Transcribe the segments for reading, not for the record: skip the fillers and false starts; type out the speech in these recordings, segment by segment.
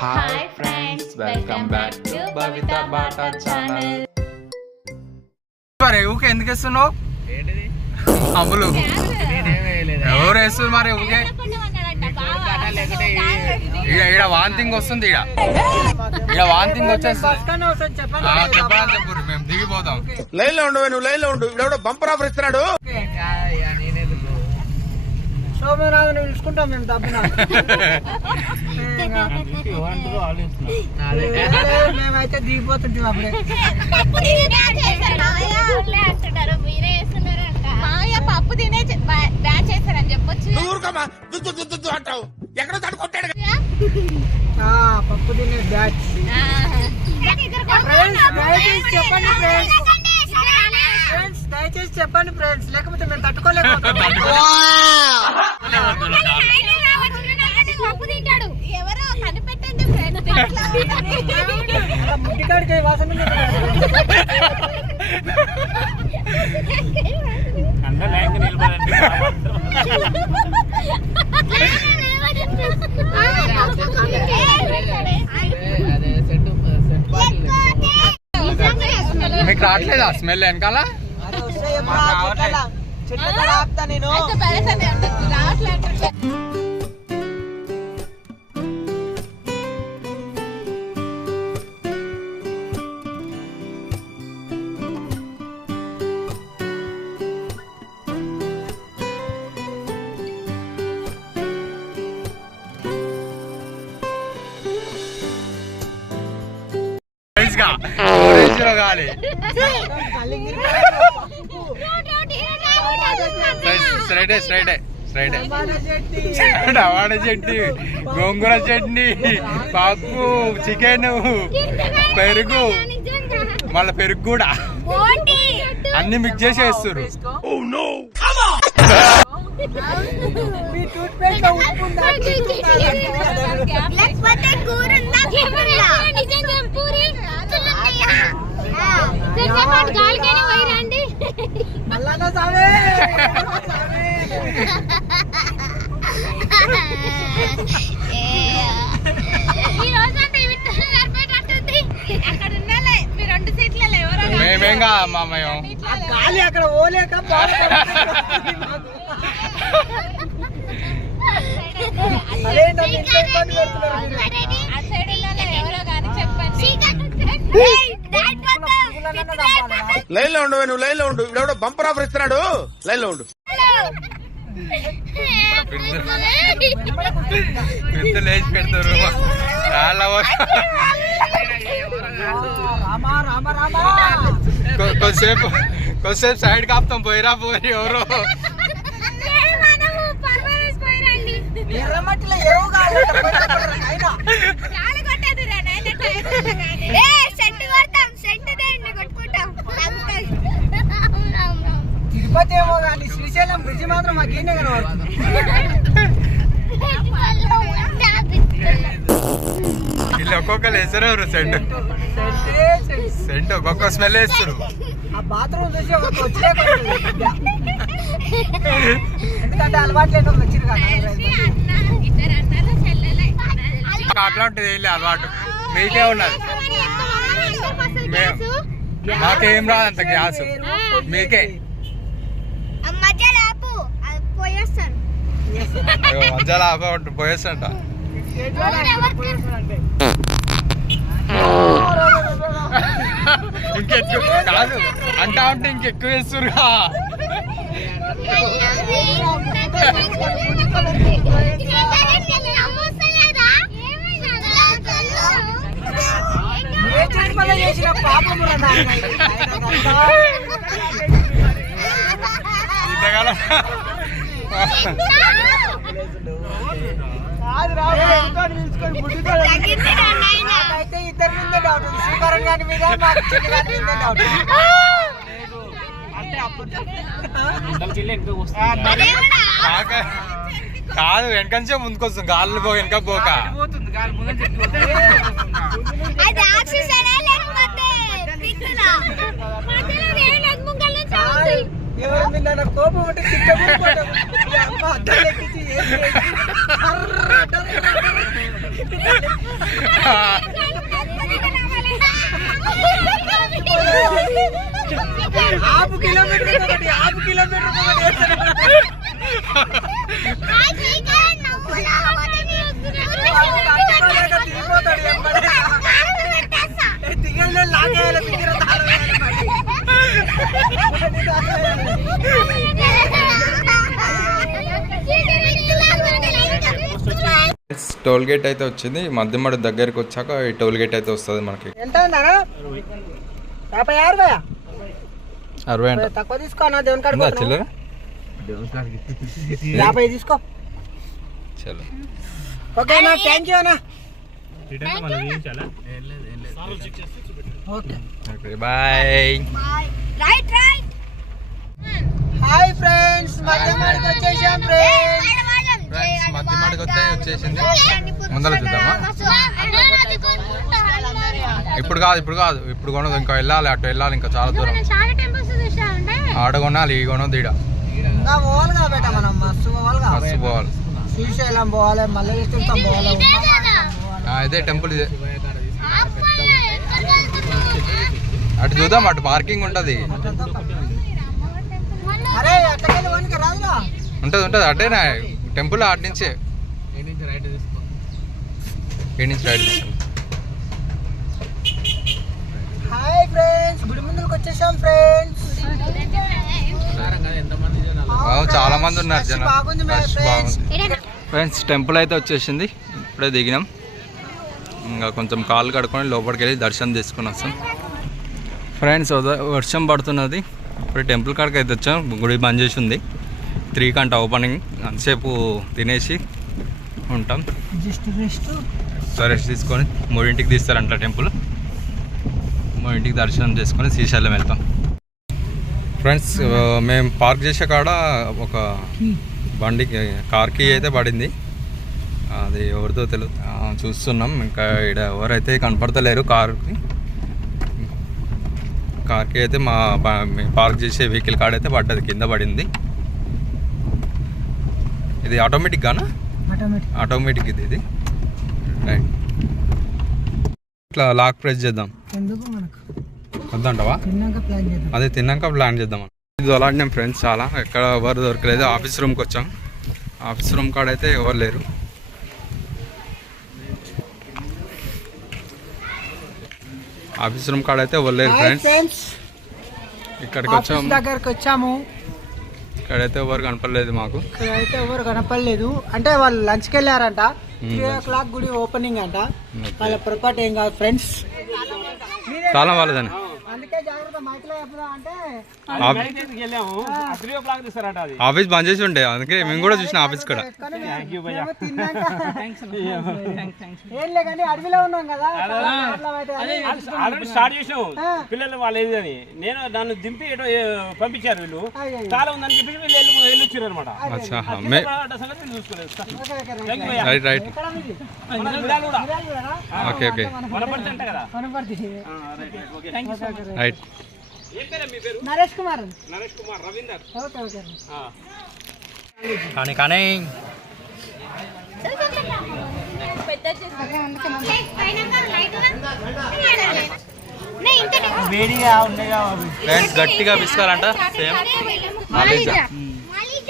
Hi friends, welcome back to Bavitha Bata channel. మరి ఊకే ఎందుకు వేస్తున్నావు? అమ్ములు ఎవరు వేస్తున్నారు మరి ఊకే? ఈడ వాంతింగ్ వస్తుంది, ఈడ వాంతింగ్ వచ్చేస్తుంది. చెప్పాలని చెప్పు, మేము దిగిపోతాం. లైన్ లో ఉండు, నువ్వు లైన్ లో ఉండు. ఇప్పుడు బంపర్ ఆఫర్ ఇస్తున్నాడు. సోమరాజుని పిలుచుకుంటాం మేము డబ్బున. మేమైతే దిగిపోతుంటాం అప్పుడే. పప్పు తినే బ్యాచ్ చేస్తారని చెప్పొచ్చు. అంటావు ఎక్కడ తడుకొట్టాడు. పప్పు తినే బ్యాచ్. చెప్పండి ఫ్రెండ్స్, దయచేసి చెప్పండి ఫ్రెండ్స్, లేకపోతే మేము తట్టుకోలేకపోతాం. పప్పు తింటాడు ఎవరో కనిపెట్టండి ఫ్రెండ్స్. ముట్టికాడికి వాసన మీకు రావట్లేదా స్మెల్ వెనకాల? ఆపుతా నేను. టమాటా చట్నీ, గోంగూర చట్నీ, పప్పు, చికెన్, పెరుగు, మళ్ళీ పెరుగు కూడా అన్ని మిక్స్ చేసి వేస్తారు. మేమేంగా మామయ్య గాలి అక్కడ ఓలేక లైన్ లో ఉండు, నువ్వు లైన్ లో ఉండు. ఇప్పుడు బంపర్ ఆఫర్ ఇస్తున్నాడు. లైన్ లో ఉండు. లేచి పెడతారు. కొద్దిసేపు సైడ్ కాపుతాం. పోయిరా పోయి ఎవరో ఎర్రమట్టిలో తిరుపతి ఏమో కానీ శ్రీశైలం బ్రిడ్జి మాత్రం మాకేనే కనబడుతుంది. వీళ్ళు ఒక్కొక్కరు వేస్తారు సెంట్ ఒక్కొక్క స్మెల్ వేస్తారు. ఆ బాత్రూమ్ చూసి వచ్చే ఎందుకంటే అలవాటు లేని వచ్చింది కదా. అట్లాంటిది వెళ్ళి అలవాటు మీకే ఉన్నది. మాకేం రాదంత గ్యాస్, మీకే మధ్యలో ఆప పోయేస్తంట. ఇంకెక్కువ కాదు అంటా ఉంటే ఇంకెక్కువ వేస్తురుగా. అయితే ఇద్దరి మీద డౌట్ ఉంది, శ్రీకరణ్ గారి మీద, మాకు చిన్న గారి మీద డౌట్. కాదు వెనకంచే ముందుకొస్తుంది. గాలి పో వెనక పోక ఎవరి మీద కోపం ఉంటే హాఫ్ కిలోమీటర్ దిగలే లాగేయాలి టోల్ గేట్ అయితే వచ్చింది. మధ్యమడి దగ్గరికి వచ్చాక ఈ టోల్ గేట్ అయితే వస్తుంది మనకి. ఎంత ఉందరా 56 60 అంట. తక్కువ తీసుకోనా దేవుని కాడికి ఉందా చిల్లర? 50 తీసుకో. చలో ఓకేనా, థ్యాంక్ యూ అన్నా. Okay bye. Right hi friends, మధ్యమాడికి వచ్చేసాం ఫ్రెండ్స్. మధ్యమడికి వచ్చేసింది. ముందర చూద్దామా? ఇప్పుడు కాదు ఇప్పుడు కొనదు. ఇంకా వెళ్ళాలి, అటు వెళ్ళాలి, ఇంకా చాలా దూరం. ఆడ కొనాలి, ఈ కొనదు. ఈడ ఇంకా పోవాలి కాబట్ట మనం, మస్తు పోవాలి. శ్రీశైలం పోవాలి, మళ్ళీ తీర్థం పోవాలి. ఇదే టెంపుల్ ఇదే. అటు చూద్దాం, అటు పార్కింగ్ ఉంటుంది. అరే అట్టకెళ్ళి వనికి రాదురా. ఉంటుంది అటేనా టెంపుల్. అటు నుంచే ఈ నుంచి రైట్ తీసుకో. హాయ్ ఫ్రెండ్స్, గుడి ముందుకు వచ్చేసాం ఫ్రెండ్స్. చాలా మంది ఉన్నారు జనం. బాగుంది ఫ్రెండ్స్, టెంపుల్ అయితే వచ్చేసింది. ఇప్పుడే దిగినాం. ఇంకా కొంచెం కాళ్ళు కడుక్కొని లోపలికి వెళ్ళి దర్శనం చేసుకుని వస్తాం. ఫ్రెండ్స్, వర్షం పడుతున్నది. ఇప్పుడు టెంపుల్ కాడికి అయితే వచ్చాం. గుడి బంద్ చేసి ఉంది. 3 గంట ఓపెనింగ్. అంతసేపు తినేసి ఉంటాం. రెస్ట్ తీసుకొని 3ంటికి తీస్తారంట టెంపుల్. 3ంటికి దర్శనం చేసుకొని శ్రీశైలం వెళ్తాం. ఫ్రెండ్స్, మేము పార్క్ చేసే కాడ ఒక బండికి కార్కి అయితే పడింది. అది ఎవరితో తెలియదు, చూస్తున్నాం. ఇంకా ఇక్కడ ఎవరైతే కనపడతలేరు. కార్కి అయితే మేము పార్క్ చేసే వెహికల్ కాడ అయితే పడ్డది, కింద పడింది. ఇది ఆటోమేటిక్ గానా? ఆటోమేటిక్ ఇది. రైట్, ఇట్లా లాక్ ప్రెస్ చేద్దాం. వద్దంటావా? అదే తిన్నాక ప్లాన్ చేద్దాం. ఇది అలాంటినాం ఫ్రెండ్స్. చాలా ఎక్కడ ఎవరు దొరకలేదు. ఆఫీస్ రూమ్కి వచ్చాం. ఆఫీస్ రూమ్ కాడ అయితే ఎవరు లేరు. ఆఫీస్ రూమ్ కాడ అయితే ఎవరు లేరు ఫ్రెండ్స్. ఇక్కడికి వచ్చాము. ఇక్కడైతే ఎవరు కనపడలేదు మాకు. ఇక్కడైతే ఎవరు కనపడలేదు. అంటే వాళ్ళు లంచ్కి వెళ్ళారంట. 3 o'clock గుడి ఓపెనింగ్ అంట. వాళ్ళ పొరపాటు ఏం కాదు ఫ్రెండ్స్. చాలా వాళ్ళదని. అందుకే జాగ్రత్త మైక్లో చెప్దాం అంటే ఆఫీస్ బంద్ చేసి ఉండే. అందుకే మేము కూడా చూసిన ఆఫీస్ కూడా. ఏంలే కానీ అడవిలో ఉన్నాం కదా. ఆల్రెడీ స్టార్ట్ చేసినాం. పిల్లలు వాళ్ళు ఏది అని నన్ను దింపి పంపించారు. వీళ్ళు చాలా ఉందని చెప్పి వీళ్ళు వెళ్ళొచ్చారు అనమాట. Right right. Okay okay right. Naresh Kumar Ravinder. Okay okay. కానీ గట్టిగా పిసుకోవాలంట. సేమ్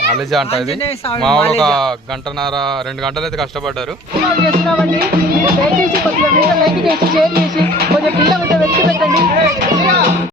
మాలేజా అంట. ఇది మా ఒక 1.5-2 గంటలు అయితే కష్టపడ్డారు.